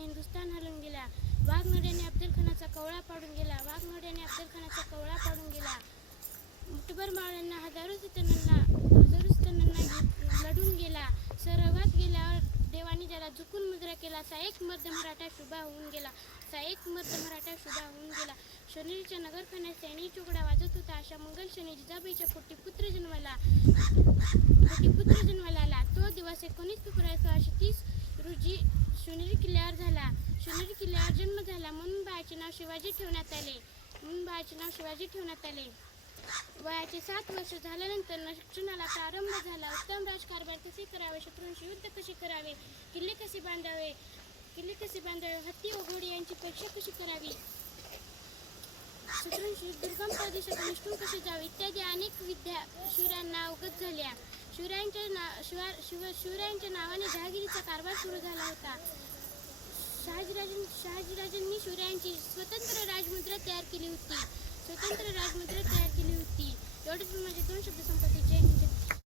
हिंदुस्तान हलून गेला. वाघनड्याने अफजलखानाचा कवळा पाडून गेला. वाघनड्याने अफजलखानाचा कवळा पाडून गेला. मुठभर मावळ्यांना हजारो सतनांना हजारो सतनांना लढून गेला. सरोवरात गेल्यावर देवाने त्याला झुकून मुद्रा केला. असा एक मर्द मराठा शुभा होऊन गेला. असा एक मर्द मराठा शुभा होऊन गेला. शनीच्या नगरखान्यात सैनी चुकडा वाजत होता. अशा मंगल शनी जिजाबाईच्या पोटी पुत्र जन्माला पोटी पुत्र जन्माला तो दिवस एकोणीस फेब्रुवारी सोळाशे तीस रोजी शिवनेरी किल्ल्यावर झाला. शिवनेरी किल्ल्यावर जन्म झाला म्हणून बाळाचे नाव शिवाजी ठेवण्यात आले. म्हणून बाळाचे नाव शिवाजी ठेवण्यात आले. वयाचे सात वर्ष झाल्यानंतर न शिक्षणाला प्रारंभ झाला. उत्तम राजकारभार कसे करावे? शत्रूंशी युद्ध कसे करावे? किल्ले कसे बांधावे? किल्ले कसे बांधावे? हत्ती व घोडी यांची परीक्षा कशी करावी? शत्रूंशी दुर्गम प्रदेशात निष्ठून कसे जावे? इत्यादी अनेक विद्या शिवरांना अवगत झाल्या. शिवरायांच्या ना शिवा शिव शिवरायांच्या नावाने जहागिरीचा कारभार सुरू झाला होता. शहाजीराजें शहाजीराजांनी शिवरायांची स्वतंत्र राजमुद्रा तयार केली होती. स्वतंत्र राजमुद्रा तयार केली होती. एवढेच माझे दोन शब्द संपत्ती जय